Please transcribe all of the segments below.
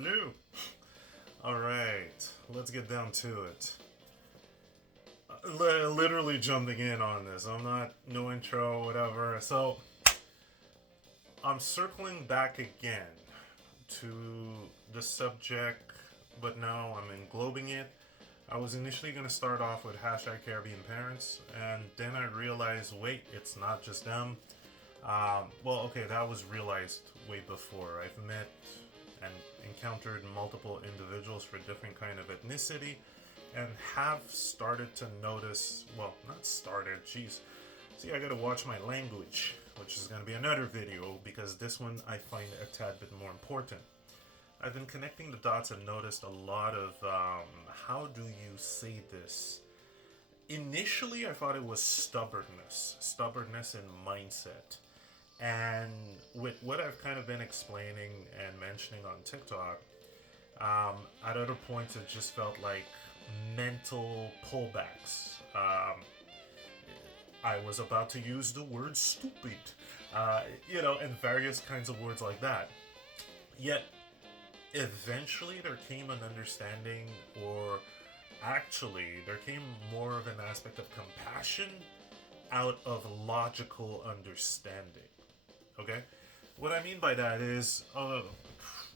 Hello. All right, let's get down to it. Literally jumping in on this. I'm not no intro, whatever. So I'm circling back again to the subject, but now I'm englobing it. I was initially going to start off with hashtag Caribbean parents, and then I realized, wait, it's not just them. Well, okay, that was realized way before. I've met and encountered multiple individuals for different kind of ethnicity, and have started to notice. Well, not started. Jeez, see, I gotta watch my language, which is gonna be another video because this one I find a tad bit more important. I've been connecting the dots and noticed a lot of how do you say this? Initially, I thought it was stubbornness in mindset. And with what I've kind of been explaining and mentioning on TikTok, at other points it just felt like mental pullbacks. I was about to use the word stupid, and various kinds of words like that. Yet, eventually, there came an understanding, or actually, there came more of an aspect of compassion out of logical understanding. Okay? What I mean by that is,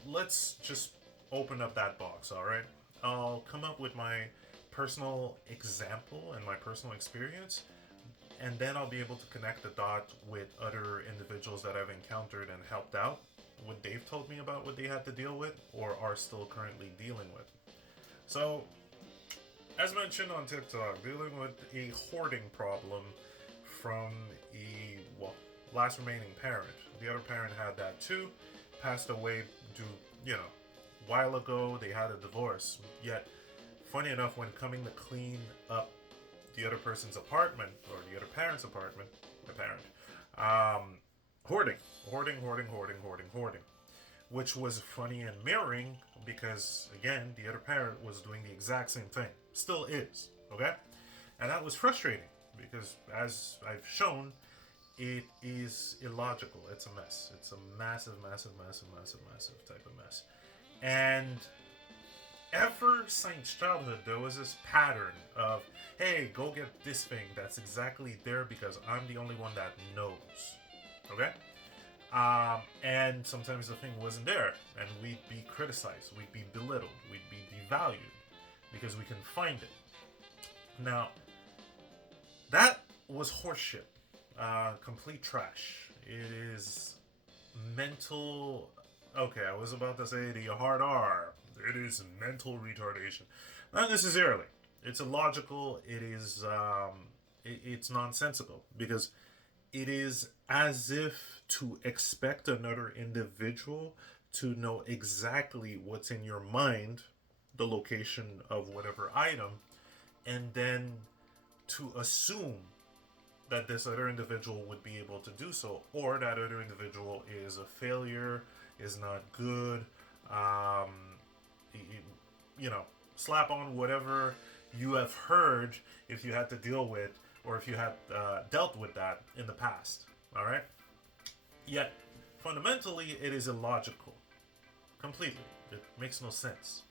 let's just open up that box, alright? I'll come up with my personal example and my personal experience, and then I'll be able to connect the dot with other individuals that I've encountered and helped out. What they've told me about what they had to deal with or are still currently dealing with. So, as mentioned on TikTok, dealing with a hoarding problem from a, well, last remaining parent. The other parent had that too, passed away due, while ago. They had a divorce. Yet, funny enough, when coming to clean up the other person's apartment or the other parent's apartment, the parent, hoarding, hoarding, which was funny and mirroring because again, the other parent was doing the exact same thing, still is, okay, and that was frustrating because, as I've shown, it is illogical. It's a mess. It's a massive type of mess. And ever since childhood, there was this pattern of, hey, go get this thing that's exactly there because I'm the only one that knows. Okay? And sometimes the thing wasn't there, and we'd be criticized, we'd be belittled, we'd be devalued because we couldn't find it. Now, that was horseshit. Complete trash. It is mental. Okay, I was about to say the hard R. It is mental retardation. Not necessarily. It's illogical. It is. It's nonsensical because it is as if to expect another individual to know exactly what's in your mind, the location of whatever item, and then to assume that this other individual would be able to do so, or that other individual is a failure, is not good. Um, you know, slap on whatever you have heard if you had to deal with, or if you had dealt with that in the past. All right. Yet, fundamentally, it is illogical. Completely, it makes no sense.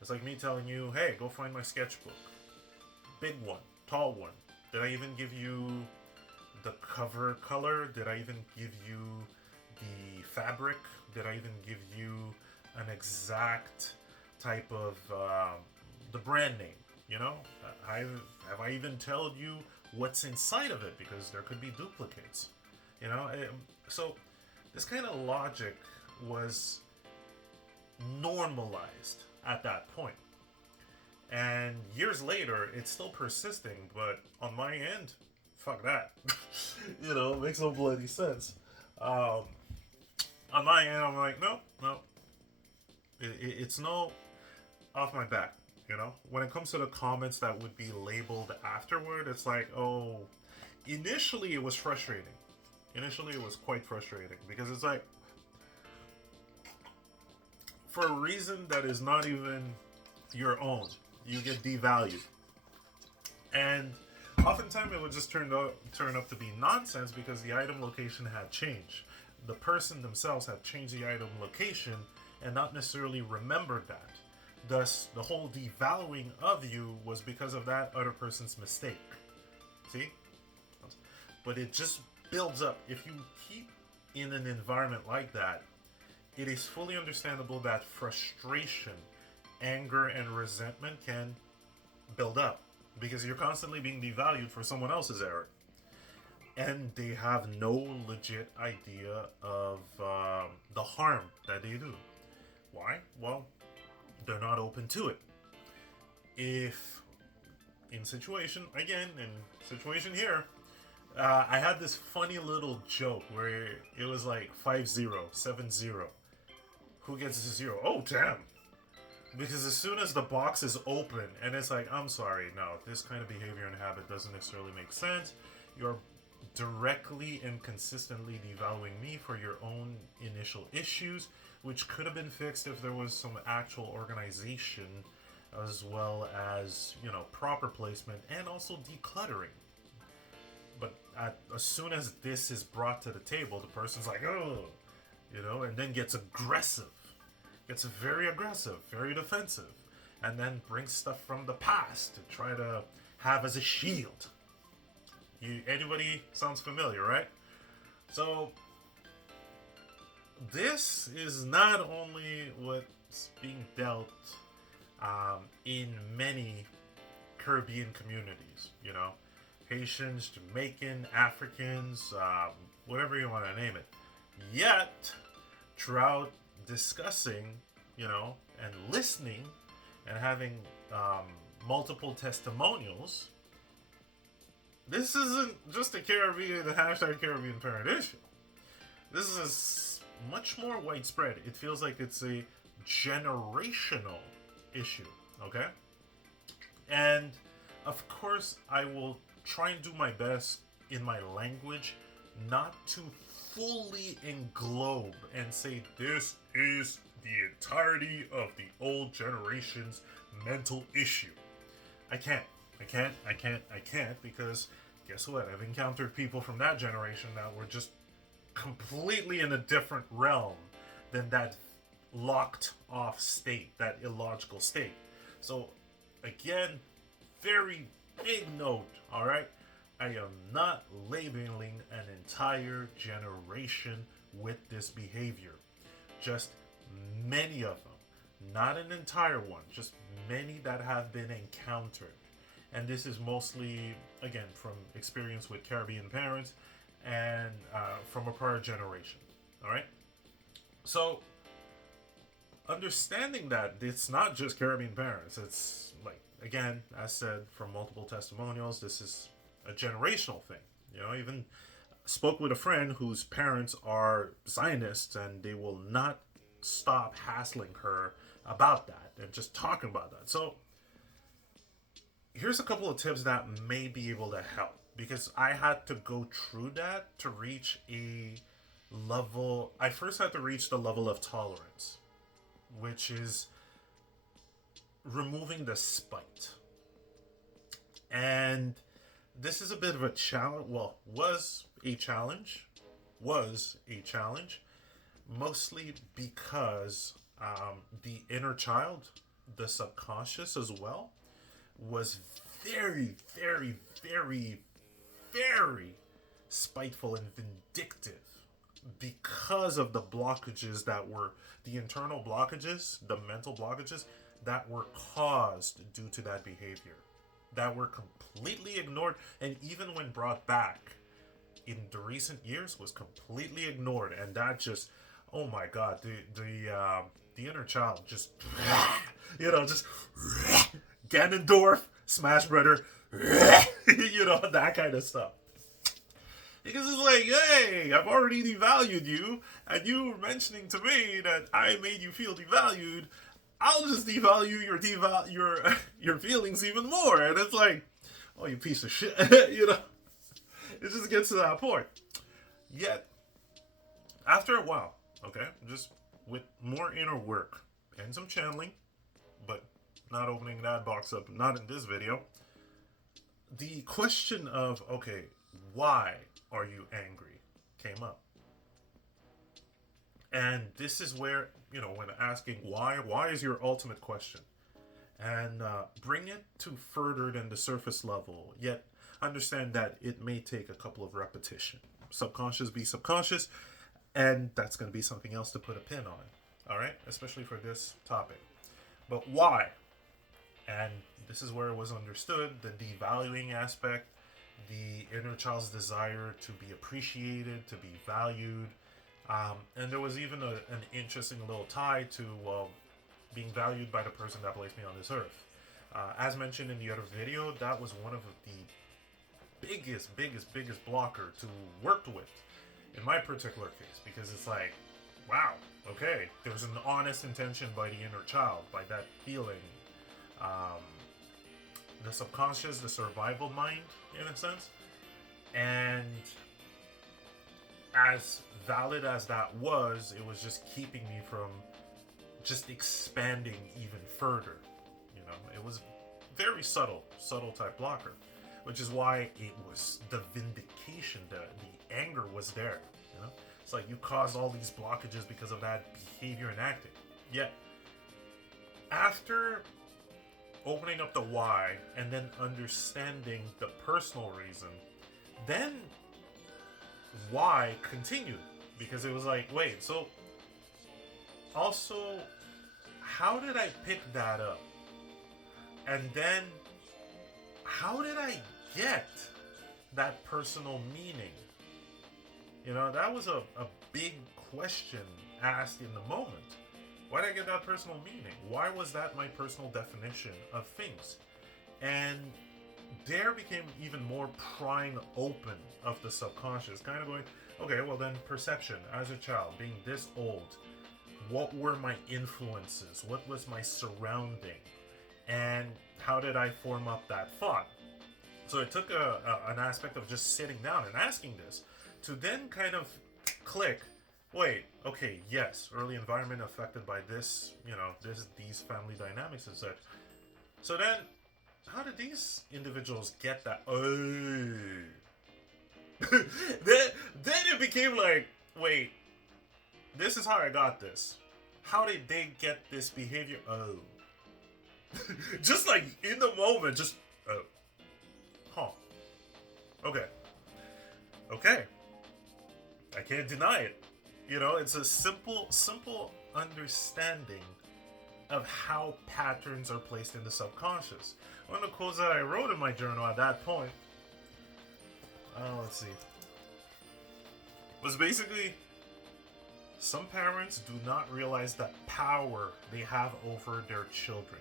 It's like me telling you, "Hey, go find my sketchbook. Big one, tall one. Did I even give you the cover color? Did I even give you the fabric? Did I even give you an exact type of the brand name? You know, have I even told you what's inside of it? Because there could be duplicates. You know, so this kind of logic was normalized at that point. And years later, it's still persisting, but on my end, fuck that. It makes no bloody sense. Um, on my end, I'm like, no. It's no off my back. When it comes to the comments that would be labeled afterward, it's like, oh, initially it was frustrating. Initially, it was quite frustrating because it's like, for a reason that is not even your own, you get devalued. And oftentimes it would just turn up to be nonsense because the item location had changed. The person themselves had changed the item location, and not necessarily remembered that. Thus, the whole devaluing of you was because of that other person's mistake. See? But it just builds up. If you keep in an environment like that, it is fully understandable that frustration, anger, and resentment can build up because you're constantly being devalued for someone else's error. And they have no legit idea of the harm that they do. Why? Well, they're not open to it. If in situation here, I had this funny little joke where it was like 5-0, 7-0. Who gets a 0? Oh, damn. Because as soon as the box is open and it's like, I'm sorry, no, this kind of behavior and habit doesn't necessarily make sense. You're directly and consistently devaluing me for your own initial issues, which could have been fixed if there was some actual organization, as well as, proper placement and also decluttering. But as soon as this is brought to the table, the person's like, oh, and then gets aggressive. Gets very aggressive, very defensive, and then brings stuff from the past to try to have as a shield. Anybody sounds familiar, right? So this is not only what's being dealt in many Caribbean communities, Haitians, Jamaican, Africans, whatever you want to name it. Yet, throughout discussing, and listening and having multiple testimonials, this isn't just a Caribbean, the hashtag Caribbean parent issue. This is much more widespread. It feels like it's a generational issue, okay? And of course, I will try and do my best in my language not to fully englobe and say this is the entirety of the old generation's mental issue. I can't because guess what? I've encountered people from that generation that were just completely in a different realm than that locked off state, that illogical state. So again, very big note, all right? I am not labeling an entire generation with this behavior. Just many of them. Not an entire one, just many that have been encountered. And this is mostly, again, from experience with Caribbean parents and from a prior generation. All right? So, understanding that it's not just Caribbean parents, it's like, again, as said from multiple testimonials, this is a generational thing. Even spoke with a friend whose parents are Zionists and they will not stop hassling her about that and just talking about that. So here's a couple of tips that may be able to help, because I had to go through that to reach a level. I first had to reach the level of tolerance, which is removing the spite. And this is a bit of a challenge. Well, was a challenge, mostly because the inner child, the subconscious as well, was very, very, very, very spiteful and vindictive because of the blockages that were the internal blockages, the mental blockages that were caused due to that behavior, that were completely ignored, and even when brought back in the recent years was completely ignored. And that just, oh my god, the inner child just just Ganondorf, Smash Brother, that kind of stuff. Because it's like, hey, I've already devalued you, and you were mentioning to me that I made you feel devalued. I'll just devalue your feelings even more. And it's like, oh, you piece of shit. It just gets to that point. Yet, after a while, okay, just with more inner work and some channeling, but not opening that box up, not in this video, the question of, okay, why are you angry came up. And this is where when asking why is your ultimate question, and bring it to further than the surface level. Yet understand that it may take a couple of repetition. Subconscious be subconscious, and that's going to be something else to put a pin on. All right, especially for this topic. But why? And this is where it was understood the devaluing aspect, the inner child's desire to be appreciated, to be valued. And there was even an interesting little tie to, well, being valued by the person that placed me on this earth. As mentioned in the other video, that was one of the biggest blocker to work with in my particular case, because it's like, wow, okay, there's an honest intention by the inner child, by that feeling. The subconscious, the survival mind, in a sense. And as valid as that was, it was just keeping me from just expanding even further. It was very subtle type blocker, which is why it was the vindication, the anger was there. It's like you caused all these blockages because of that behavior and acting. Yet, after opening up the why and then understanding the personal reason, then why continued, because it was like, wait, so also, how did I pick that up? And then, how did I get that personal meaning? That was a big question asked in the moment. Why did I get that personal meaning? Why was that my personal definition of things? And there became even more prying open of the subconscious, kind of going, okay, well then perception as a child, being this old, what were my influences? What was my surrounding? And how did I form up that thought? So it took an aspect of just sitting down and asking this to then kind of click, wait, okay, yes, early environment affected by this, these family dynamics and such. So then, how did these individuals get that? Oh. then it became like, wait, this is how I got this. How did they get this behavior? Oh. Just like in the moment, just, oh. Huh. Okay. I can't deny it. It's a simple understanding of how patterns are placed in the subconscious. One of the quotes that I wrote in my journal at that point, let's see, was basically, some parents do not realize the power they have over their children.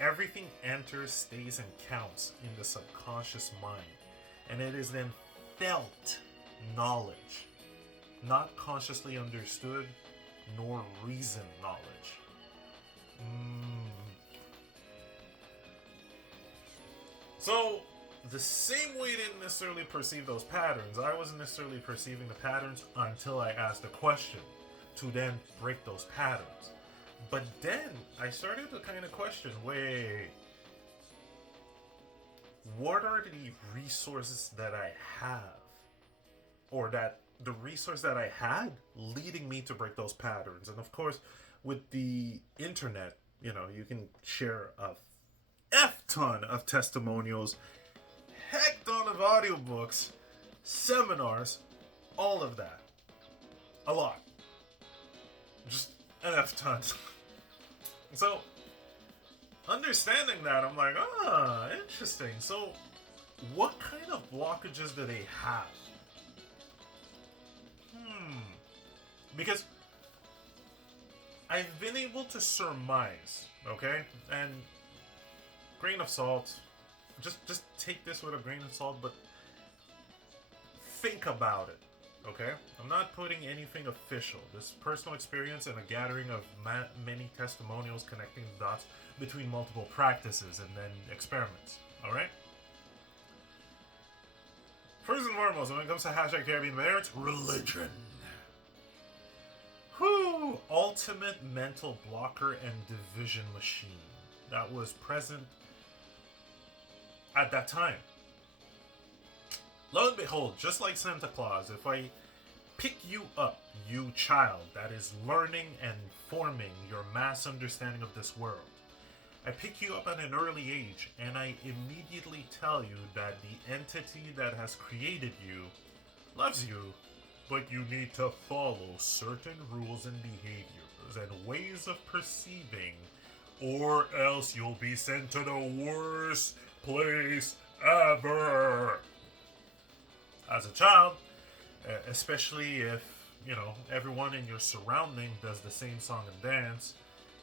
Everything enters, stays, and counts in the subconscious mind, and it is then felt knowledge, not consciously understood nor reasoned knowledge. So, the same way didn't necessarily perceive those patterns. I wasn't necessarily perceiving the patterns until I asked a question to then break those patterns. But then I started to kind of question, wait, what are the resources that I have? Or that the resource that I had leading me to break those patterns. And of course, with the internet, you can share a F-ton of testimonials, heck-ton of audiobooks, seminars, all of that. A lot. Just an F-ton. So, understanding that, I'm like, interesting. So, what kind of blockages do they have? Because I've been able to surmise, okay? And grain of salt, just take this with a grain of salt, but think about it, okay? I'm not putting anything official. This personal experience and a gathering of many testimonials connecting the dots between multiple practices and then experiments, alright? First and foremost, when it comes to #Caribbean Marriage, religion. Whew! Ultimate mental blocker and division machine that was present at that time. Lo and behold, just like Santa Claus, if I pick you up, you child that is learning and forming your mass understanding of this world. I pick you up at an early age, and I immediately tell you that the entity that has created you loves you, but you need to follow certain rules and behaviors and ways of perceiving, or else you'll be sent to the worst place ever. As a child, especially if, everyone in your surrounding does the same song and dance,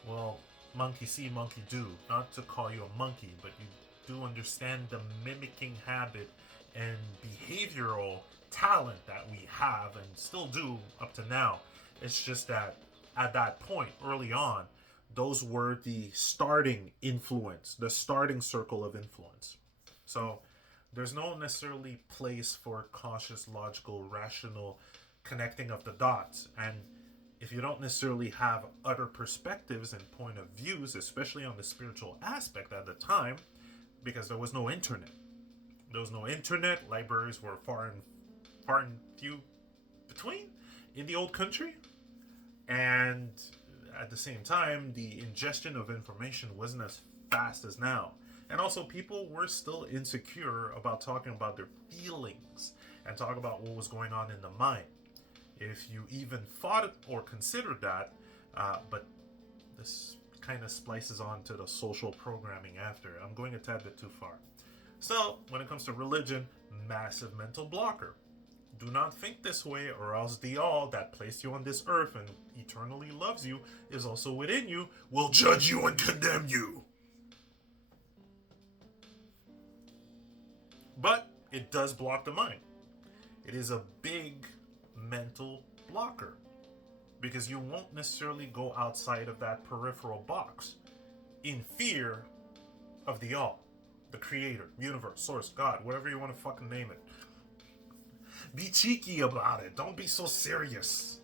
well, monkey see, monkey do. Not to call you a monkey, but you do understand the mimicking habit and behavioral talent that we have and still do up to now. It's just that at that point, early on, those were the starting influence, the starting circle of influence. So there's no necessarily place for cautious, logical, rational connecting of the dots. And if you don't necessarily have other perspectives and point of views, especially on the spiritual aspect at the time, because there was no internet. There was no internet. Libraries were far and few between in the old country. And at the same time, the ingestion of information wasn't as fast as now. And also, people were still insecure about talking about their feelings and talk about what was going on in the mind. If you even thought or considered that, but this kind of splices on to the social programming after. I'm going a tad bit too far. So, when it comes to religion, massive mental blocker. Do not think this way, or else the all that placed you on this earth and eternally loves you is also within you, will judge you and condemn you. But it does block the mind. It is a big mental blocker because you won't necessarily go outside of that peripheral box in fear of the all, the creator, universe, source, God, whatever you want to fucking name it. Be cheeky about it. Don't be so serious.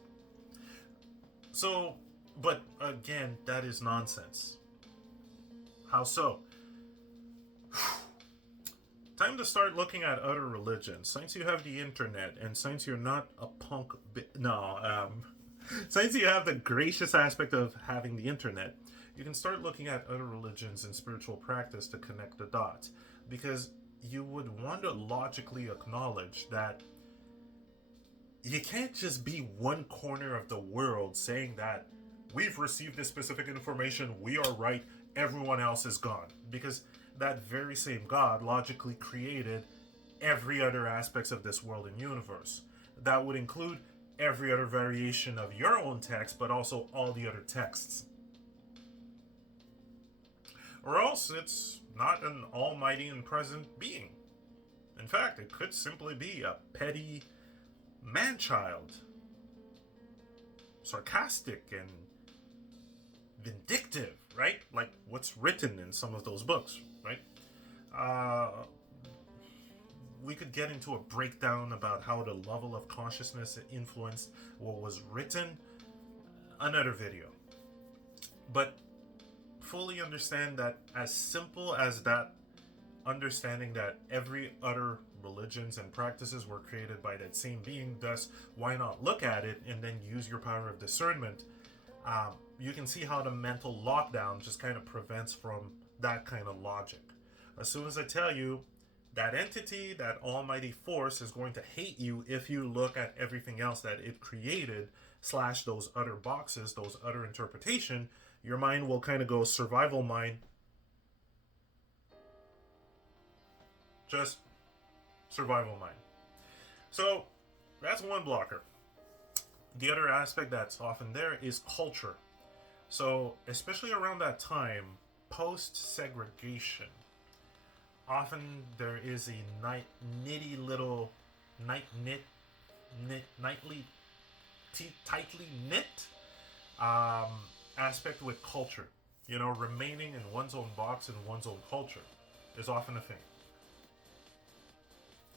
So, but again, that is nonsense. How so? Time to start looking at other religions. Since you have the internet, and since you're not a punk, since you have the gracious aspect of having the internet, you can start looking at other religions and spiritual practice to connect the dots. Because you would want to logically acknowledge that you can't just be one corner of the world saying that we've received this specific information, we are right, everyone else is gone. Because that very same God logically created every other aspects of this world and universe. That would include every other variation of your own text, but also all the other texts. Or else it's not an almighty and present being. In fact, it could simply be a petty man-child, sarcastic and vindictive, right? Like what's written in some of those books, right? We could get into a breakdown about how the level of consciousness influenced what was written, another video. But fully understand that as simple as that, understanding that every other religions and practices were created by that same being, thus why not look at it and then use your power of discernment. You can see how the mental lockdown just kind of prevents from that kind of logic. As soon as I tell you that entity, that almighty force is going to hate you if you look at everything else that it created / those other boxes, those other interpretation, your mind will kind of go survival mind. Just survival mind. So that's one blocker. The other aspect that's often there is culture. So especially around that time, post-segregation, often there is a tightly knit aspect with culture. Remaining in one's own box and one's own culture is often a thing.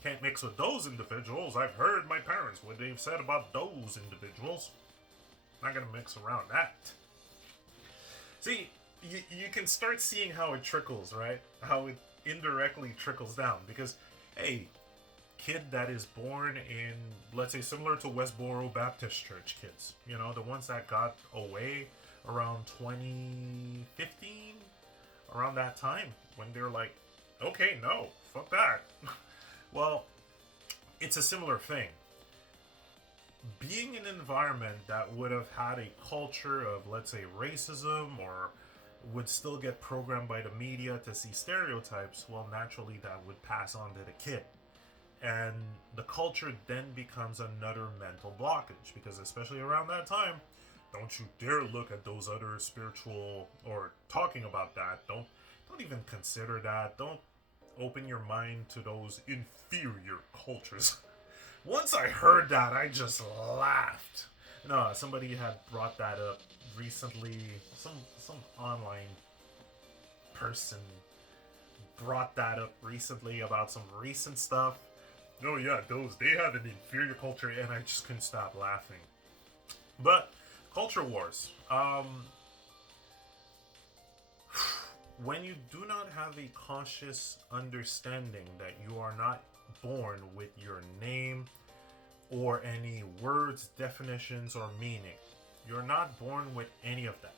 Can't mix with those individuals. I've heard my parents what they've said about those individuals. Not gonna mix around that. See, you can start seeing how it trickles, right? How it indirectly trickles down. Because, hey, kid that is born in, let's say, similar to Westboro Baptist Church kids, you know, the ones that got away around 2015, around that time, when they're like, okay, no, fuck that. Well, it's a similar thing. Being in an environment that would have had a culture of, let's say, racism, or would still get programmed by the media to see stereotypes, well, naturally that would pass on to the kid. And the culture then becomes another mental blockage, because especially around that time, don't you dare look at those other spiritual, or talking about that. Don't even consider that. Don't open your mind to those inferior cultures. Once I heard that, I just laughed. No, somebody had brought that up recently. Some online person brought that up recently about some recent stuff. Oh yeah, they have an inferior culture, and I just couldn't stop laughing. But culture wars. When you do not have a conscious understanding that you are not born with your name or any words, definitions, or meaning, you're not born with any of that.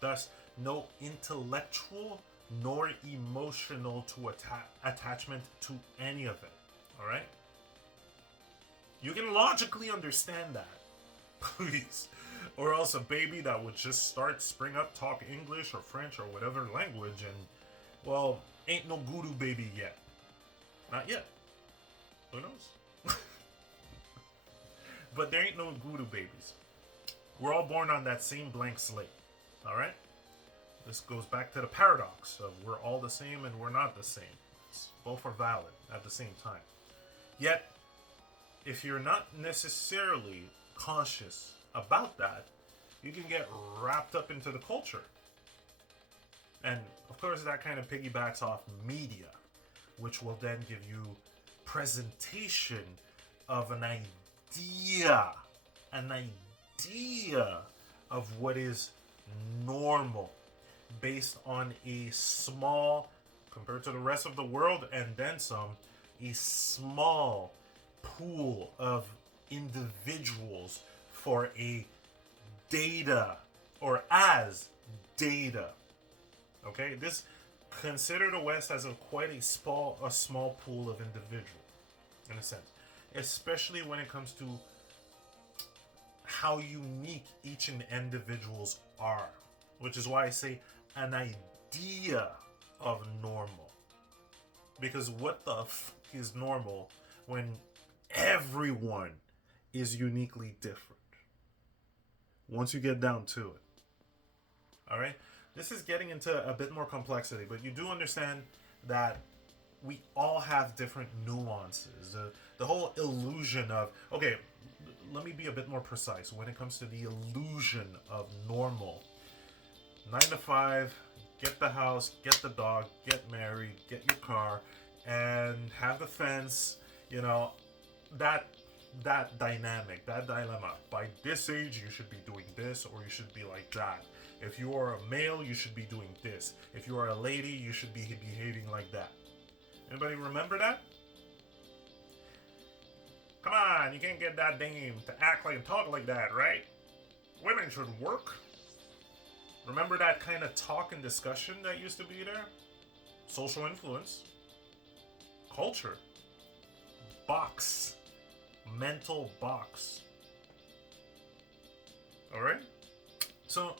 Thus, no intellectual nor emotional attachment to any of it. All right? You can logically understand that, please. Or else a baby that would just spring up, talk English or French or whatever language, and, well, ain't no voodoo baby yet. Not yet. Who knows? But there ain't no voodoo babies. We're all born on that same blank slate. All right? This goes back to the paradox of we're all the same and we're not the same. Both are valid at the same time. Yet, if you're not necessarily conscious about that, you can get wrapped up into the culture. And of course, that kind of piggybacks off media, which will then give you presentation of an idea of what is normal based on a small, compared to the rest of the world and then some, a small pool of individuals for a data, or as data. Okay, this, consider the West as quite a small pool of individual, in a sense, especially when it comes to how unique each and individuals are, which is why I say an idea of normal. Because what the fuck is normal when everyone is uniquely different? Once you get down to it. Alright? This is getting into a bit more complexity, but you do understand that we all have different nuances. The whole illusion of, okay, let me be a bit more precise when it comes to the illusion of normal. 9 to 5, get the house, get the dog, get married, get your car, and have the fence, you know, that dynamic, that dilemma. By this age, you should be doing this, or you should be like that. If you are a male, you should be doing this. If you are a lady, you should be behaving like that. Anybody remember that? Come on, you can't get that dame to act like and talk like that, right? Women should work. Remember that kind of talk and discussion that used to be there? Social influence. Culture. Box. Mental box. Alright? So,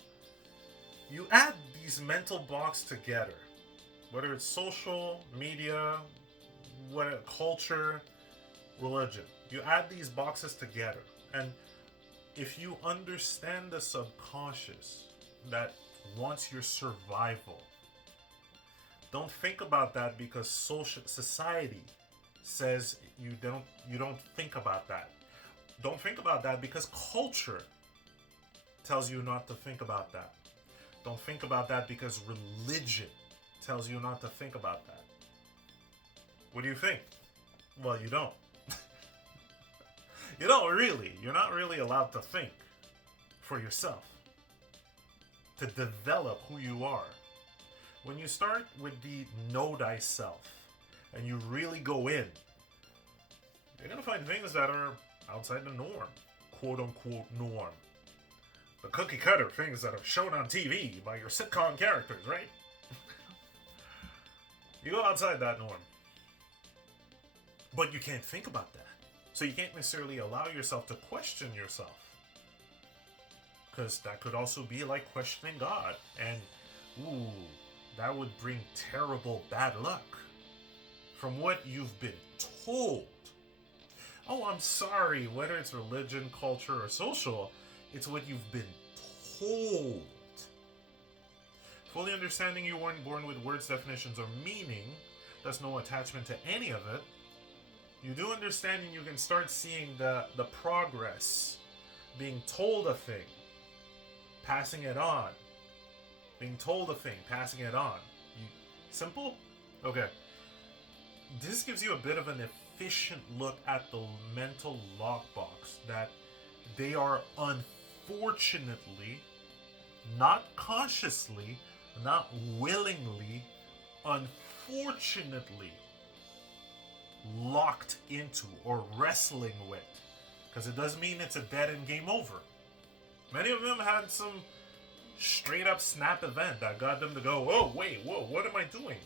you add these mental box together, whether it's social, media, culture, religion. You add these boxes together, and if you understand the subconscious that wants your survival, don't think about that because society says you don't think about that. Don't think about that because culture tells you not to think about that. Don't think about that because religion tells you not to think about that. What do you think? Well, you don't. You don't really. You're not really allowed to think for yourself, to develop who you are. When you start with the know thyself and you really go in, You're gonna find things that are outside the norm, quote unquote norm. The cookie cutter things that are shown on TV by your sitcom characters, right? You go outside that norm. But you can't think about that. So you can't necessarily allow yourself to question yourself. Because that could also be like questioning God. And, ooh, that would bring terrible bad luck. From what you've been told. Oh, I'm sorry, whether it's religion, culture, or social, it's what you've been told. Fully understanding you weren't born with words, definitions, or meaning, there's no attachment to any of it, you do understand and you can start seeing the progress. Being told a thing, passing it on. Being told a thing, passing it on. Simple? Okay. This gives you a bit of an efficient look at the mental lockbox that they are unfortunately, not consciously, not willingly, unfortunately locked into or wrestling with. Because it doesn't mean it's a dead end game over. Many of them had some straight up snap event that got them to go, oh, wait, whoa, what am I doing?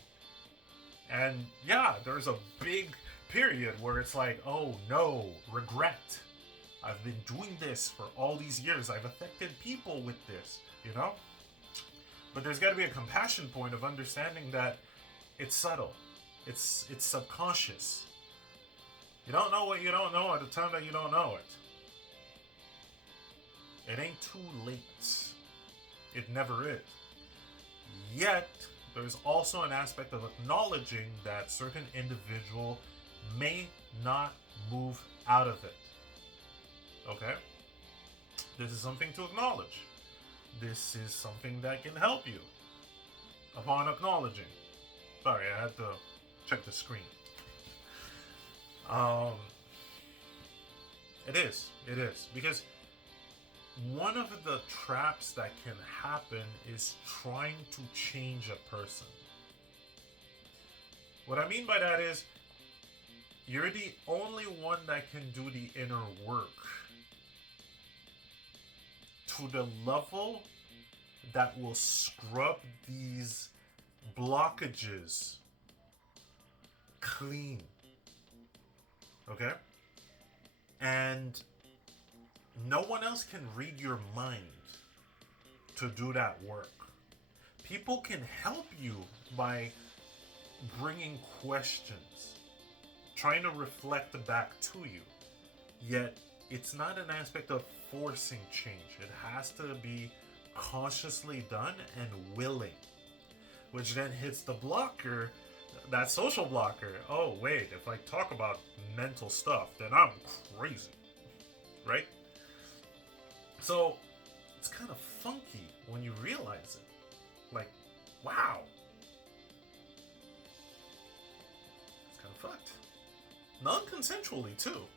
And yeah, there's a big period where it's like, oh no, regret. I've been doing this for all these years. I've affected people with this, you know? But there's got to be a compassion point of understanding that it's subtle. It's subconscious. You don't know what you don't know at the time that you don't know it. It ain't too late. It never is. Yet, there's also an aspect of acknowledging that certain individual may not move out of it. Okay? This is something to acknowledge. This is something that can help you upon acknowledging. Sorry, I had to check the screen. It is. Because one of the traps that can happen is trying to change a person. What I mean by that is, you're the only one that can do the inner work to the level that will scrub these blockages clean. Okay? And no one else can read your mind to do that work. People can help you by bringing questions, trying to reflect back to you. Yet, it's not an aspect of forcing change. It has to be consciously done and willing. Which then hits the blocker, that social blocker. Oh, wait, if I talk about mental stuff, then I'm crazy. Right? So, it's kind of funky when you realize it. Like, wow. It's kind of fucked. Non-consensually, too.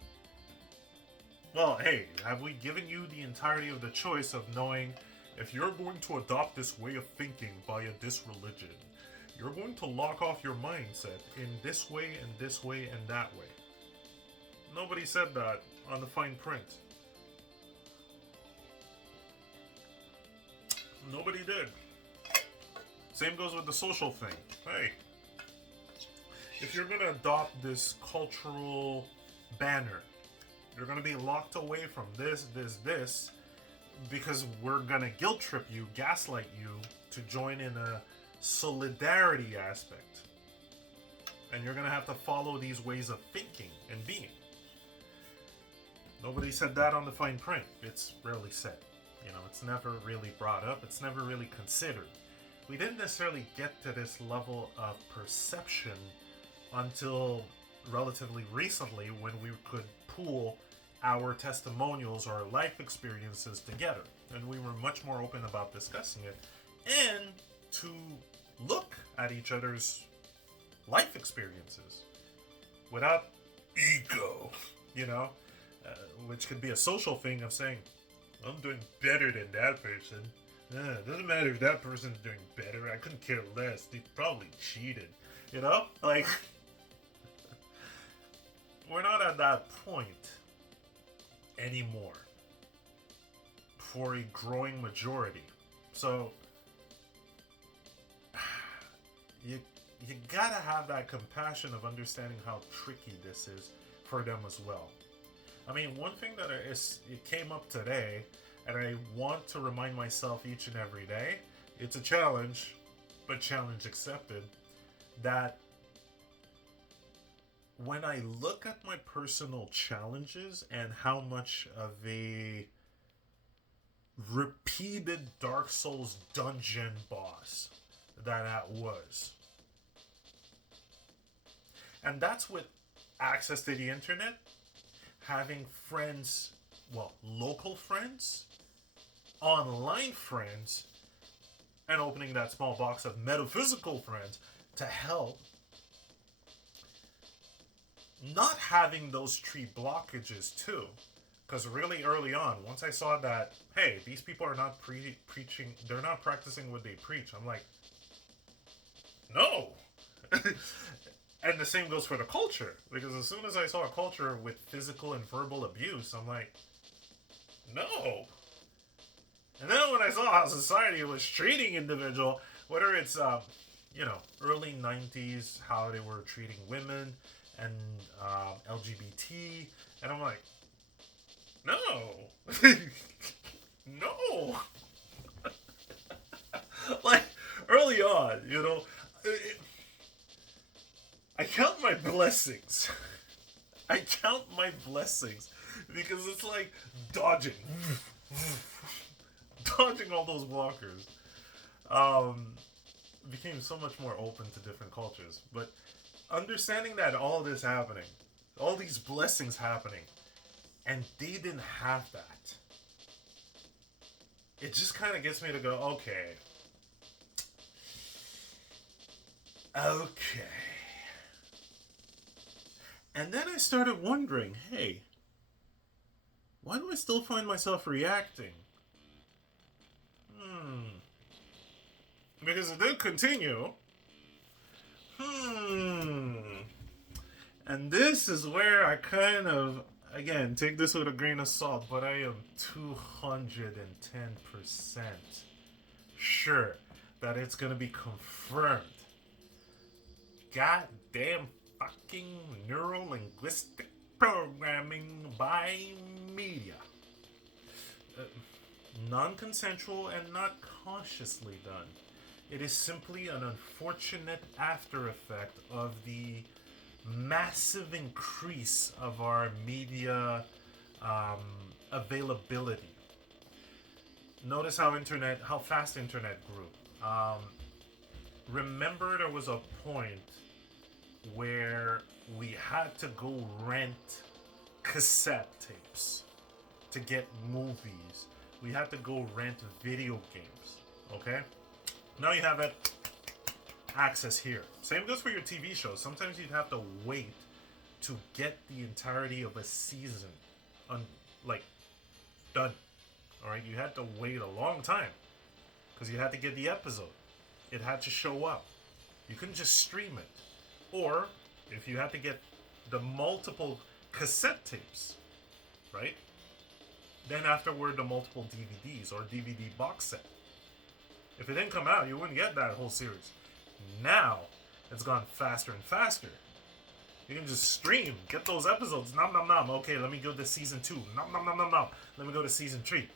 Well, hey, have we given you the entirety of the choice of knowing if you're going to adopt this way of thinking via this religion, you're going to lock off your mindset in this way and this way and that way. Nobody said that on the fine print. Nobody did. Same goes with the social thing. Hey, if you're going to adopt this cultural banner, you're going to be locked away from this, because we're going to guilt trip you, gaslight you to join in a solidarity aspect. And you're going to have to follow these ways of thinking and being. Nobody said that on the fine print. It's rarely said. You know, it's never really brought up. It's never really considered. We didn't necessarily get to this level of perception until relatively recently, when we could pool our testimonials or our life experiences together. And we were much more open about discussing it and to look at each other's life experiences without ego, you know, which could be a social thing of saying, I'm doing better than that person. It doesn't matter if that person's doing better. I couldn't care less. They probably cheated, you know? Like, we're not at that point anymore for a growing majority. So you gotta have that compassion of understanding how tricky this is for them as well. I mean, one thing that it came up today, and I want to remind myself each and every day, it's a challenge, but challenge accepted, that when I look at my personal challenges and how much of a repeated Dark Souls dungeon boss that was. And that's with access to the internet, having friends, well, local friends, online friends, and opening that small box of metaphysical friends to help. Not having those tree blockages too. Because really early on, once I saw that, hey, these people are not preaching, they're not practicing what they preach, I'm like, no! And the same goes for the culture. Because as soon as I saw a culture with physical and verbal abuse, I'm like, no! And then when I saw how society was treating individual, whether it's, early 90s, how they were treating women and LGBT, and I'm like, no! No! Like, early on, I count my blessings. I count my blessings because it's like dodging. Dodging all those blockers. Became so much more open to different cultures. But understanding that all this happening, all these blessings happening, and they didn't have that, it just kind of gets me to go, okay. And then I started wondering, hey, why do I still find myself reacting? Because it did continue. And this is where I kind of, again, take this with a grain of salt, but I am 210% sure that it's going to be confirmed. Goddamn fucking neuro-linguistic programming by media. Non-consensual and not consciously done. It is simply an unfortunate after effect of the massive increase of our media availability. Notice how fast internet grew. Remember, there was a point where we had to go rent cassette tapes to get movies. We had to go rent video games. Okay? Now you have it access here. Same goes for your TV shows. Sometimes you'd have to wait to get the entirety of a season done. Alright? You had to wait a long time because you had to get the episode. It had to show up. You couldn't just stream it. Or if you had to get the multiple cassette tapes, right? Then afterward, the multiple DVDs or DVD box set. If it didn't come out, you wouldn't get that whole series. Now, it's gone faster and faster. You can just stream, get those episodes, nom nom nom. Okay, let me go to season 2. Nom nom nom nom nom. Let me go to season 3.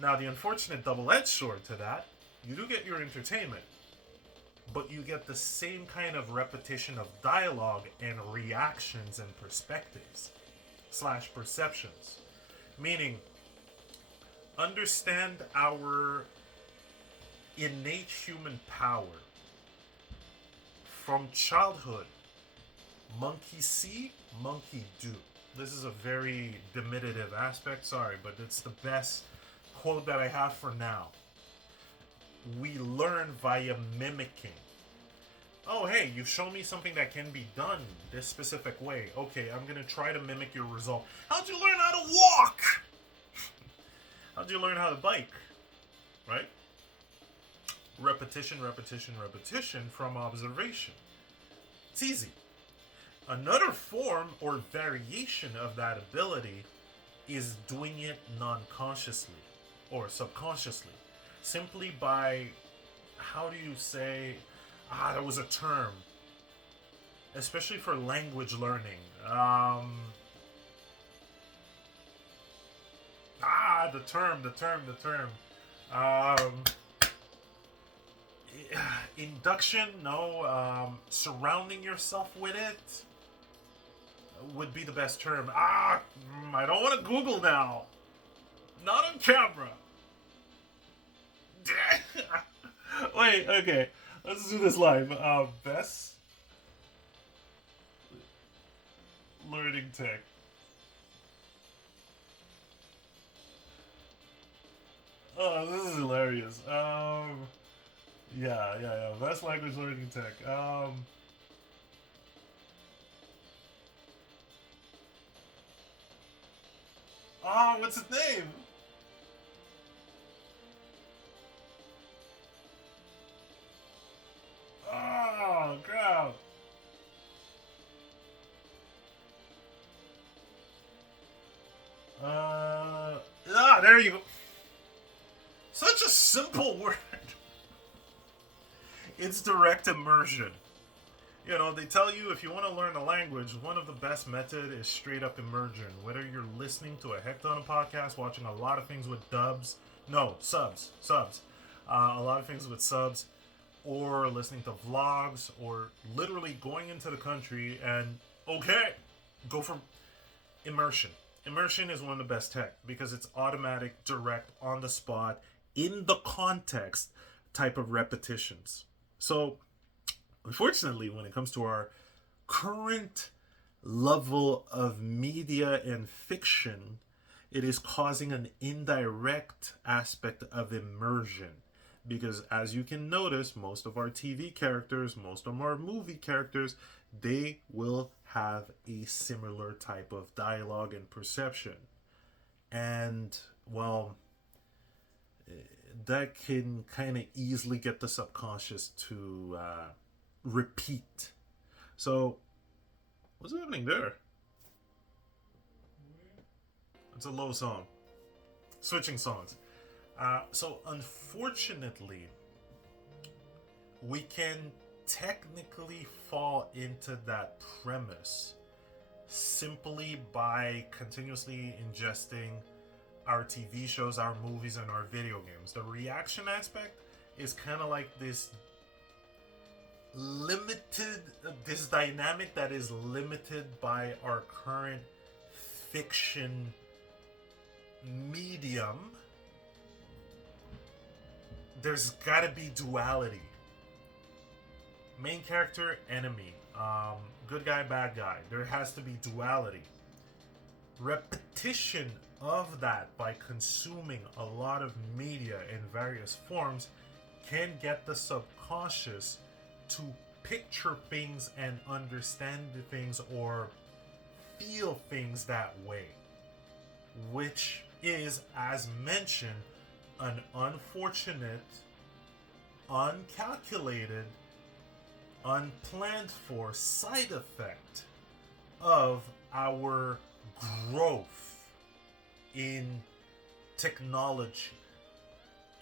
Now, the unfortunate double-edged sword to that, you do get your entertainment, but you get the same kind of repetition of dialogue and reactions and perspectives / perceptions. Meaning, understand our innate human power. From childhood, monkey see, monkey do. This is a very diminutive aspect, sorry, but it's the best quote that I have for now. We learn via mimicking. Oh, hey, you've shown me something that can be done this specific way. Okay, I'm going to try to mimic your result. How'd you learn how to walk? How'd you learn how to bike? Right? Repetition, repetition, repetition from observation. It's easy. Another form or variation of that ability is doing it non-consciously or subconsciously, simply by, how do you say, there was a term, especially for language learning. The term. Um, Induction, no. Surrounding yourself with it would be the best term. I don't want to Google now. Not on camera. Wait, okay. Let's do this live. Best learning tech. Oh, this is hilarious. Yeah. Best language learning tech. What's his name? Oh, crap. There you go. Such a simple word. It's direct immersion. You know, they tell you if you want to learn a language, one of the best method is straight up immersion. Whether you're listening to a heck ton of podcasts, watching a lot of things with subs, a lot of things with subs, or listening to vlogs, or literally going into the country and, okay, go for immersion. Immersion is one of the best tech because it's automatic, direct, on the spot, in the context type of repetitions. So, unfortunately, when it comes to our current level of media and fiction, it is causing an indirect aspect of immersion. Because as you can notice, most of our TV characters, most of our movie characters, they will have a similar type of dialogue and perception. And, well, that can kind of easily get the subconscious to repeat. So, what's happening there? It's a low song. Switching songs. So, unfortunately, we can technically fall into that premise simply by continuously ingesting our TV shows, our movies, and our video games. The reaction aspect is kind of like this limited, this dynamic that is limited by our current fiction medium. There's gotta be duality. Main character, enemy. Good guy, bad guy. There has to be duality. Repetition of that by consuming a lot of media in various forms can get the subconscious to picture things and understand things or feel things that way, which is, as mentioned, an unfortunate, uncalculated, unplanned for side effect of our growth in technology,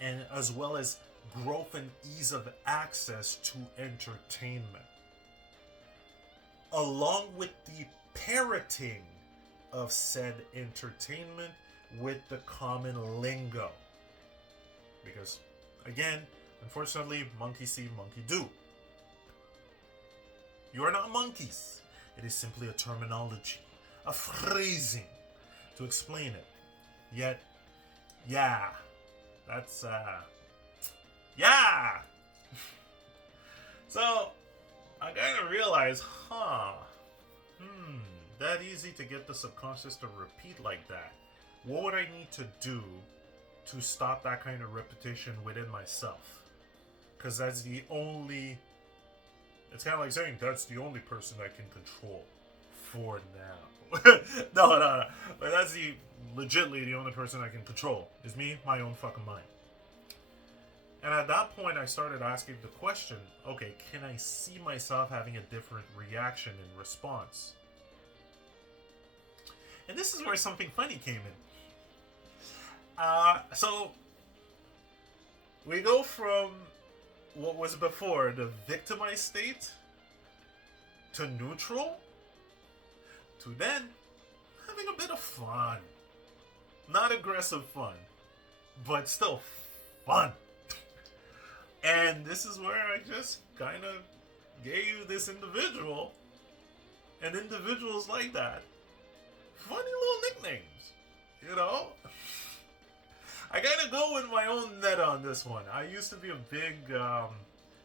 and as well as growth and ease of access to entertainment, along with the parroting of said entertainment with the common lingo. Because, again, unfortunately, monkey see, monkey do. You are not monkeys. It is simply a terminology, a phrasing to explain it. Yet, yeah, that's, yeah! So, I kind of realized, that easy to get the subconscious to repeat like that. What would I need to do to stop that kind of repetition within myself? Because that's the only... It's kind of like saying that's the only person I can control for now. No. But that's legitimately the only person I can control. Is me, my own fucking mind. And at that point, I started asking the question, okay, can I see myself having a different reaction and response? And this is where something funny came in. So we go from what was before the victimized state to neutral to then having a bit of fun. Not aggressive fun, but still fun. And this is where I just kind of gave this individual and individuals like that funny little nicknames, you know? I gotta go with my own net on this one. I used to be a big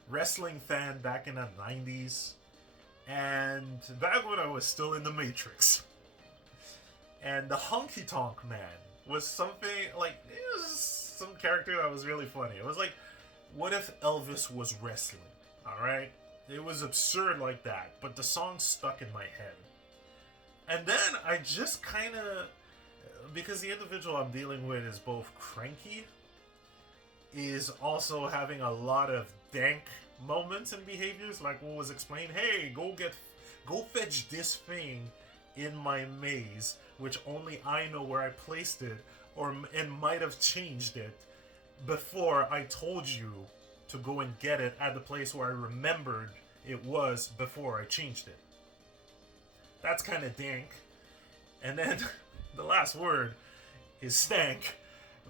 wrestling fan back in the 90s, and back when I was still in the Matrix. And the Honky Tonk Man was something like, it was some character that was really funny. It was like, what if Elvis was wrestling? Alright? It was absurd like that, but the song stuck in my head. And then I just kind of, because the individual I'm dealing with is both cranky, is also having a lot of dank moments and behaviors, like what was explained. Hey, go fetch this thing in my maze, which only I know where I placed it, and might have changed it before I told you to go and get it at the place where I remembered it was before I changed it. That's kind of dank. And then the last word is stank,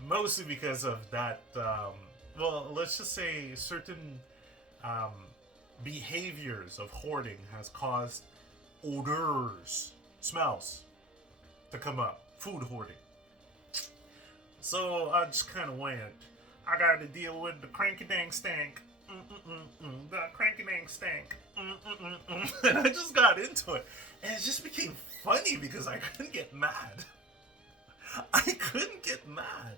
mostly because of that, well, let's just say certain behaviors of hoarding has caused odors, smells to come up. Food hoarding. So I just kind of went, I got to deal with the cranky dang stank. The cranky dang stank. And I just got into it. And it just became funny because I couldn't get mad. I couldn't get mad.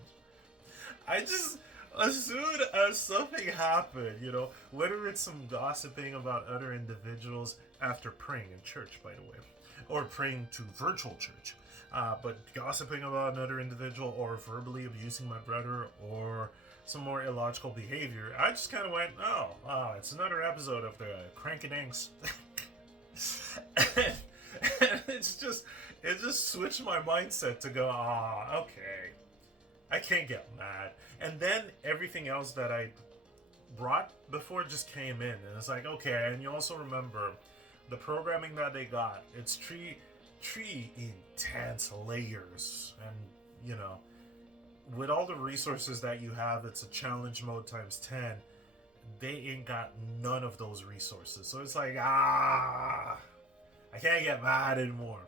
I just, as soon as something happened, you know, whether it's some gossiping about other individuals after praying in church, by the way, or praying to virtual church, but gossiping about another individual or verbally abusing my brother or some more illogical behavior, I just kind of went, oh, it's another episode of the Crankadanks. and it just switched my mindset to go, okay, I can't get mad. And then everything else that I brought before just came in, and it's like, okay. And you also remember the programming that they got. It's three intense layers, and you know, with all the resources that you have, it's a challenge mode times 10. They ain't got none of those resources, so it's like, I can't get mad anymore.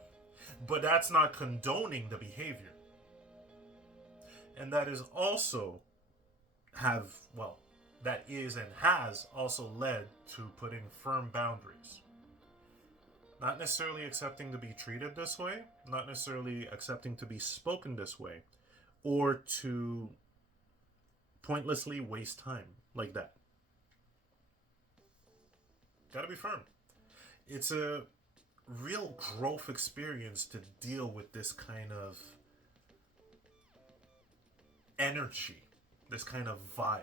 But that's not condoning the behavior. And that is also that is and has also led to putting firm boundaries. Not necessarily accepting to be treated this way, not necessarily accepting to be spoken this way, or to pointlessly waste time like that. Gotta be firm. It's a real growth experience to deal with this kind of energy, this kind of vibe,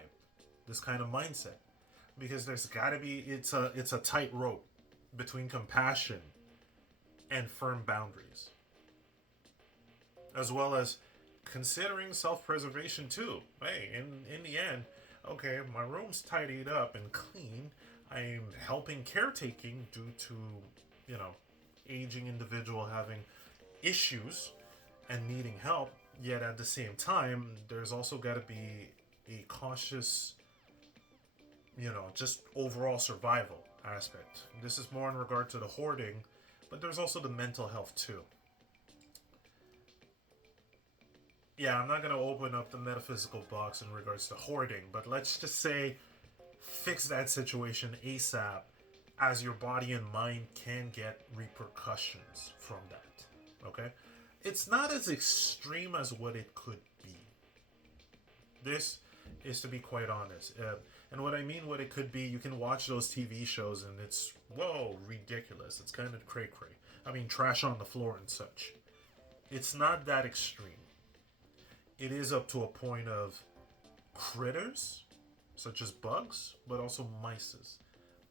this kind of mindset, because there's got to be, it's a tightrope between compassion and firm boundaries, as well as considering self-preservation too. Hey, in the end, okay, my room's tidied up and clean. I'm helping caretaking due to, you know, aging individual having issues and needing help. Yet at the same time, there's also got to be a cautious, you know, just overall survival aspect. This is more in regard to the hoarding, but there's also the mental health too. Yeah, I'm not going to open up the metaphysical box in regards to hoarding, but let's just say fix that situation ASAP, as your body and mind can get repercussions from that. Okay? It's not as extreme as what it could be. This is to be quite honest. And what I mean what it could be, you can watch those TV shows and it's, whoa, ridiculous. It's kind of cray-cray. I mean, trash on the floor and such. It's not that extreme. It is up to a point of critters, such as bugs, but also mices.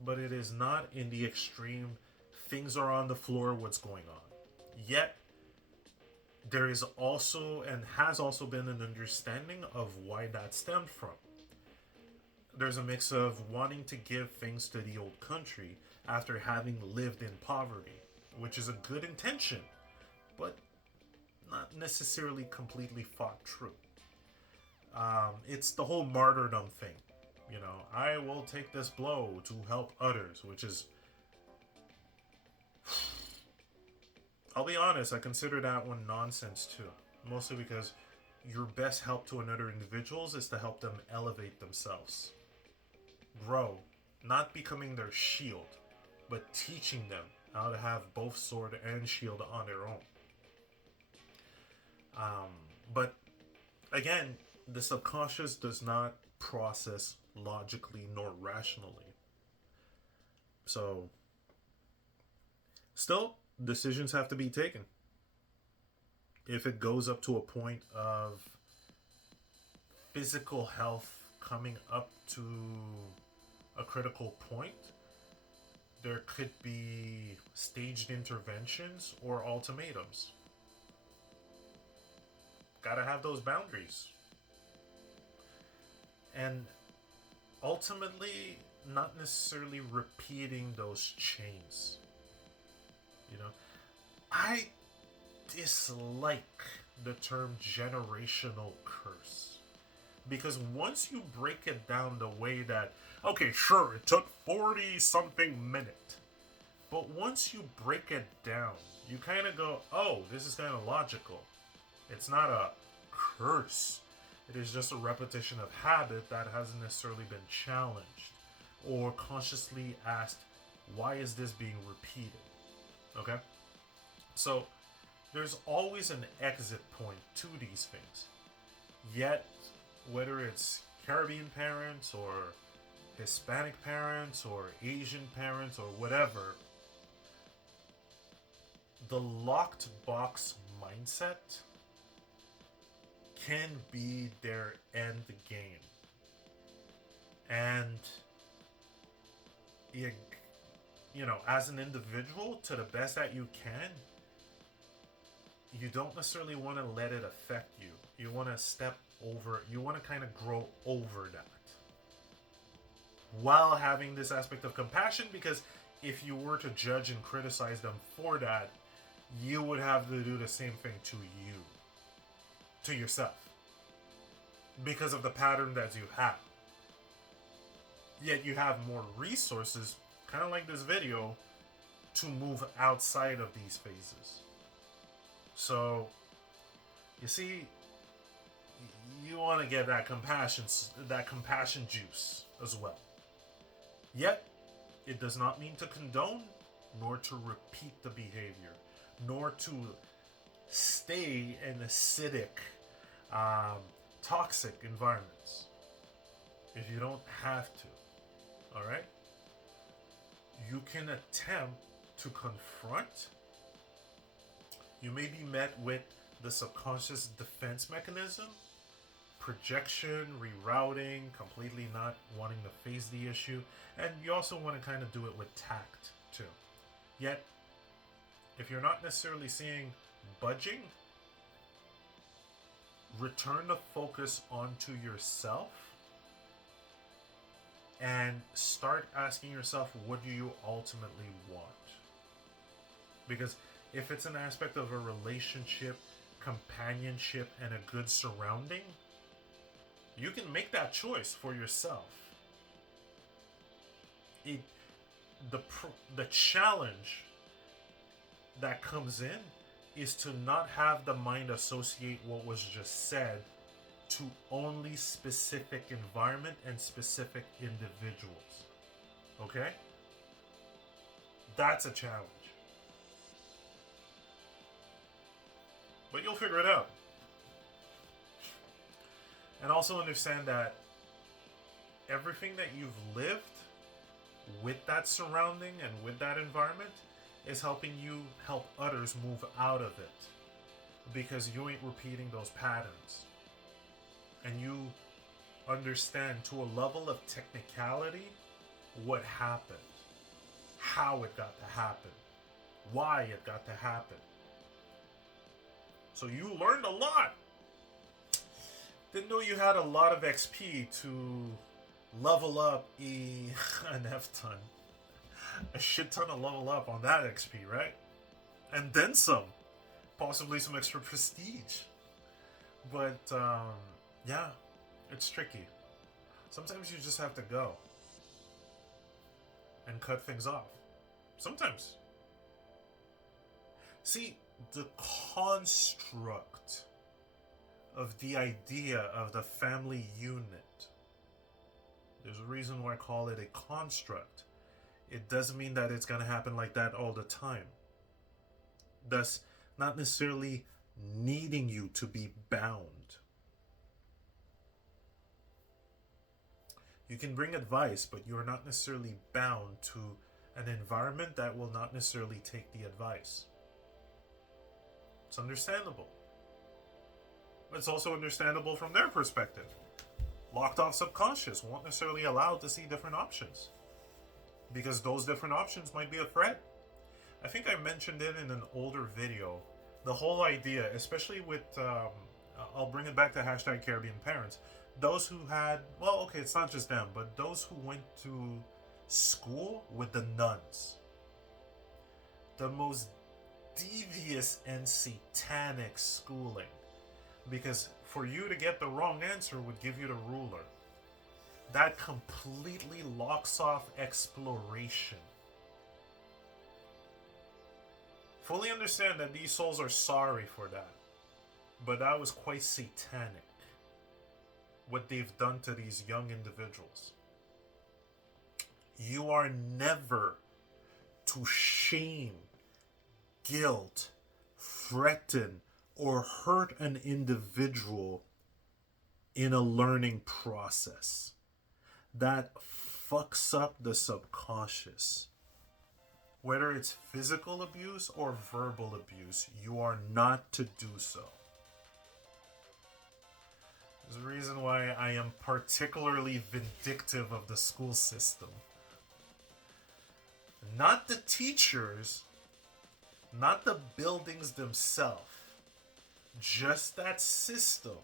But it is not in the extreme, things are on the floor, what's going on. Yet, there is also and has also been an understanding of why that stemmed from. There's a mix of wanting to give things to the old country after having lived in poverty, which is a good intention, but not necessarily completely fought true. It's the whole martyrdom thing. You know, I will take this blow to help others, which is, I'll be honest, I consider that one nonsense too. Mostly because your best help to another individuals is to help them elevate themselves, grow, not becoming their shield, but teaching them how to have both sword and shield on their own. But again, the subconscious does not process logically nor rationally. So, still, decisions have to be taken. If it goes up to a point of physical health coming up to a critical point, there could be staged interventions or ultimatums. Gotta have those boundaries. And ultimately, not necessarily repeating those chains. You know, I dislike the term generational curse. Because once you break it down the way that, okay, sure, it took 40 something minutes. But once you break it down, you kind of go, oh, this is kind of logical. It's not a curse. It is just a repetition of habit that hasn't necessarily been challenged or consciously asked, why is this being repeated? Okay? So, there's always an exit point to these things. Yet, whether it's Caribbean parents or Hispanic parents or Asian parents or whatever, the locked box mindset can be their end game. And you know, as an individual, to the best that you can, you don't necessarily want to let it affect you. You want to step over, you want to kind of grow over that while having this aspect of compassion, because if you were to judge and criticize them for that, you would have to do the same thing to you, to yourself, because of the pattern that you have. Yet you have more resources, kind of like this video, to move outside of these phases. So, you see, you want to get that compassion juice as well. Yet, it does not mean to condone, nor to repeat the behavior, nor to stay in acidic, toxic environments if you don't have to. All right? You can attempt to confront. You may be met with the subconscious defense mechanism, projection, rerouting, completely not wanting to face the issue, and you also want to kind of do it with tact too. Yet, if you're not necessarily seeing budging, return the focus onto yourself and start asking yourself, what do you ultimately want? Because if it's an aspect of a relationship, companionship, and a good surrounding, you can make that choice for yourself. The challenge that comes in is to not have the mind associate what was just said to only specific environment and specific individuals. Okay? That's a challenge. But you'll figure it out. And also understand that everything that you've lived with that surrounding and with that environment is helping you help others move out of it, because you ain't repeating those patterns. And you understand to a level of technicality what happened, how it got to happen, why it got to happen. So you learned a lot. Didn't know you had a lot of XP to level up an F ton. A shit ton of level up on that XP, right? And then some. Possibly some extra prestige. But, yeah, it's tricky. Sometimes you just have to go and cut things off. Sometimes. See, the construct of the idea of the family unit, there's a reason why I call it a construct. It doesn't mean that it's going to happen like that all the time. Thus, not necessarily needing you to be bound. You can bring advice, but you're not necessarily bound to an environment that will not necessarily take the advice. It's understandable. It's also understandable from their perspective. Locked off subconscious, won't necessarily allow to see different options, because those different options might be a threat. I think I mentioned it in an older video. The whole idea, especially with, I'll bring it back to hashtag Caribbean parents. Those who had, well, okay, it's not just them, but those who went to school with the nuns. The most devious and satanic schooling. Because for you to get the wrong answer would give you the ruler. That completely locks off exploration. Fully understand that these souls are sorry for that. But that was quite satanic. What they've done to these young individuals. You are never to shame, guilt, threaten, or hurt an individual in a learning process. That fucks up the subconscious. Whether it's physical abuse or verbal abuse, you are not to do so. There's a reason why I am particularly vindictive of the school system. Not the teachers, not the buildings themselves, just that system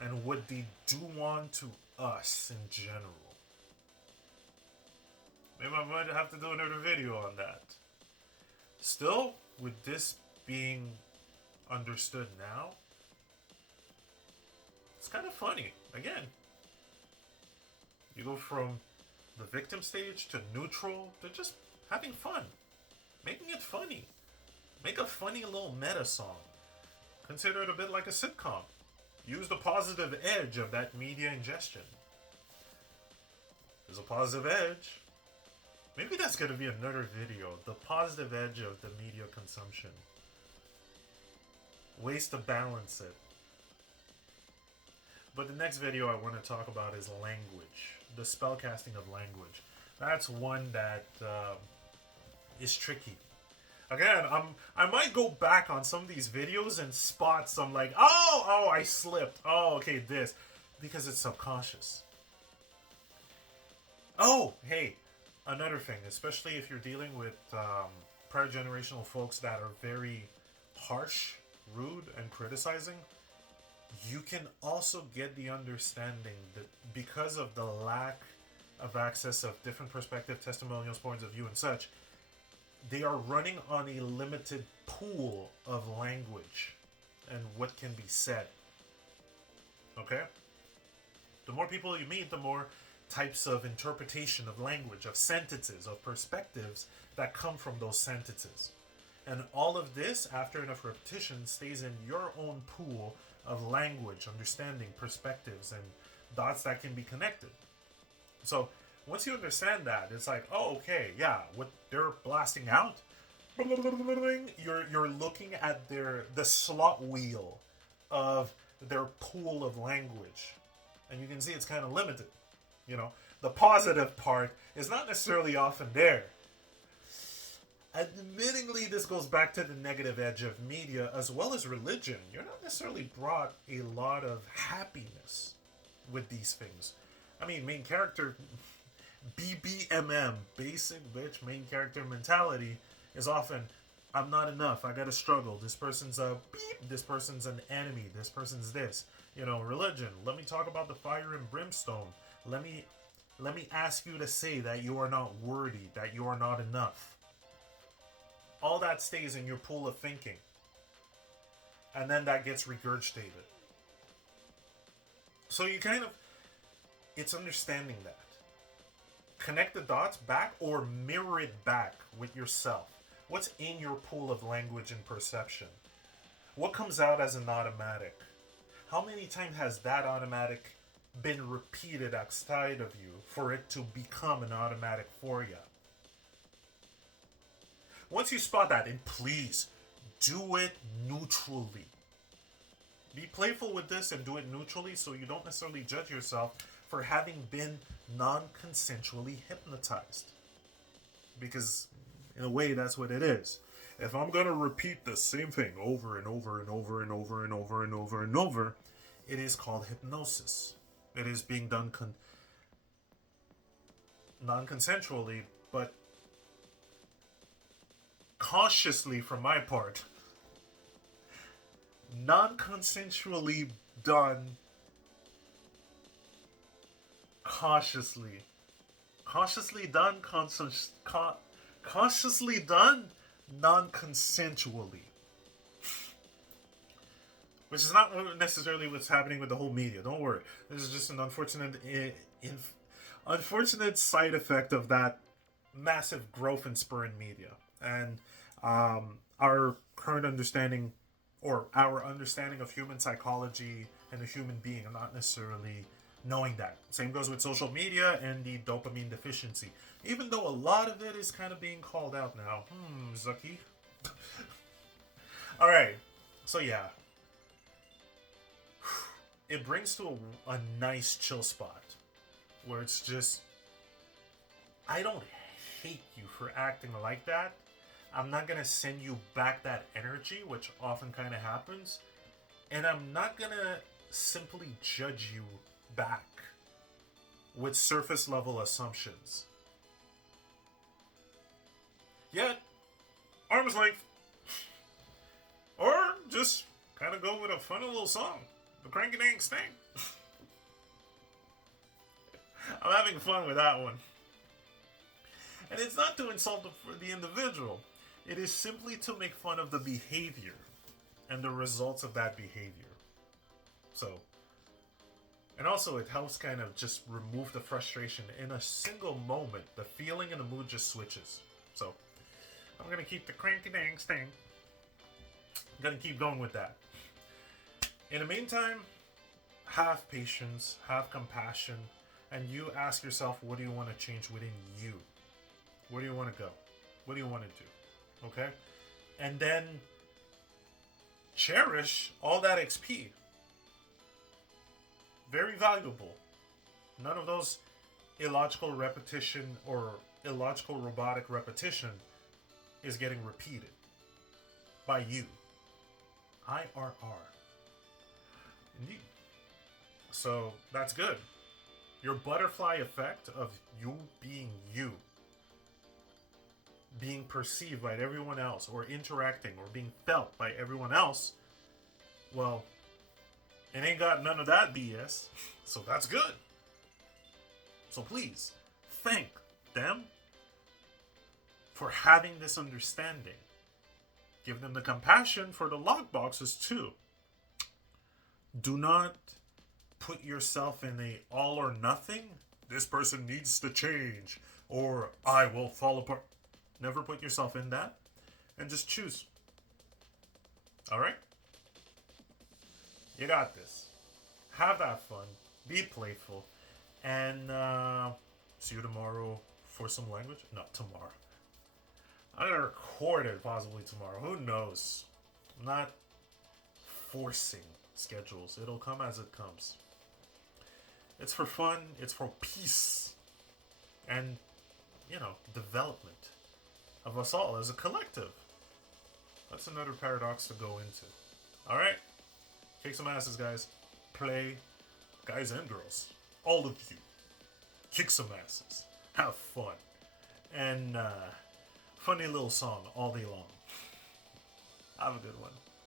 and what they do on to us in general. Maybe I might have to do another video on that. Still, with this being understood now, it's kind of funny. Again, you go from the victim stage to neutral to just having fun. Making it funny. Make a funny little meta song. Consider it a bit like a sitcom. Use the positive edge of that media ingestion. There's a positive edge. Maybe that's going to be another video. The positive edge of the media consumption. Ways to balance it. But the next video I want to talk about is language. The spellcasting of language. That's one that is tricky. Again, I might go back on some of these videos and spot some like, oh, I slipped. Oh, okay, this. Because it's subconscious. Oh, hey, another thing, especially if you're dealing with prior generational folks that are very harsh, rude, and criticizing, you can also get the understanding that because of the lack of access of different perspective, testimonials, points of view, and such, they are running on a limited pool of language and what can be said. Okay? The more people you meet, the more types of interpretation of language, of sentences, of perspectives that come from those sentences. And all of this, after enough repetition, stays in your own pool of language, understanding, perspectives, and dots that can be connected. So, once you understand that, it's like, oh, okay, yeah, what they're blasting out, you're looking at the slot wheel of their pool of language. And you can see it's kind of limited. You know, the positive part is not necessarily often there. Admittingly, this goes back to the negative edge of media as well as religion. You're not necessarily brought a lot of happiness. with these things. I mean, main character BBMM, basic bitch main character mentality, is often, I'm not enough. I gotta struggle. This person's a beep. This person's an enemy. This person's this. You know, religion. Let me talk about the fire and brimstone. Let me ask you to say that you are not worthy, that you are not enough. All that stays in your pool of thinking. And then that gets regurgitated. So you kind of, it's understanding that. Connect the dots back or mirror it back with yourself. What's in your pool of language and perception? What comes out as an automatic? How many times has that automatic been repeated outside of you for it to become an automatic for you? Once you spot that, and please do it neutrally. Be playful with this and do it neutrally so you don't necessarily judge yourself for having been non-consensually hypnotized. Because in a way, that's what it is. If I'm going to repeat the same thing over and over and over and over and over and over and over, it is called hypnosis. It is being done non-consensually, but cautiously from my part. Non-consensually done cautiously. Cautiously done cautiously done non-consensually. Which is not necessarily what's happening with the whole media. Don't worry. This is just an unfortunate side effect of that massive growth and spur in media. And our current understanding, or our understanding of human psychology and the human being, not necessarily knowing that. Same goes with social media and the dopamine deficiency. Even though a lot of it is kind of being called out now. Zucky. Alright. So yeah. It brings to a nice chill spot. Where it's just, I don't hate you for acting like that. I'm not going to send you back that energy, which often kind of happens. And I'm not going to simply judge you back with surface level assumptions. Yet, arm's length. Or just kind of go with a funny little song. The Cranky Dang Sting. I'm having fun with that one. And it's not to insult the individual. It is simply to make fun of the behavior and the results of that behavior. So, and also it helps kind of just remove the frustration. In a single moment, the feeling and the mood just switches. So, I'm going to keep the Cranky Dang Sting. I'm going to keep going with that. In the meantime, have patience, have compassion, and you ask yourself, what do you want to change within you? Where do you want to go? What do you want to do? Okay? And then cherish all that XP. Very valuable. None of those illogical repetition or illogical robotic repetition is getting repeated by you. IRR. Indeed. So that's good. Your butterfly effect of you, being perceived by everyone else, or interacting, or being felt by everyone else, well, it ain't got none of that BS, so that's good. So please, thank them for having this understanding. Give them the compassion for the lockboxes too. Do not put yourself in a all or nothing. This person needs to change, or I will fall apart. Never put yourself in that, and just choose. Alright? You got this. Have that fun. Be playful. And see you tomorrow for some language. Not tomorrow. I'm going to record it possibly tomorrow. Who knows? I'm not forcing schedules. It'll come as it comes. It's for fun. It's for peace. And, development of us all as a collective. That's another paradox to go into. Alright? Kick some asses, guys. Play guys and girls, all of you, kick some asses, have fun, and funny little song all day long. Have a good one.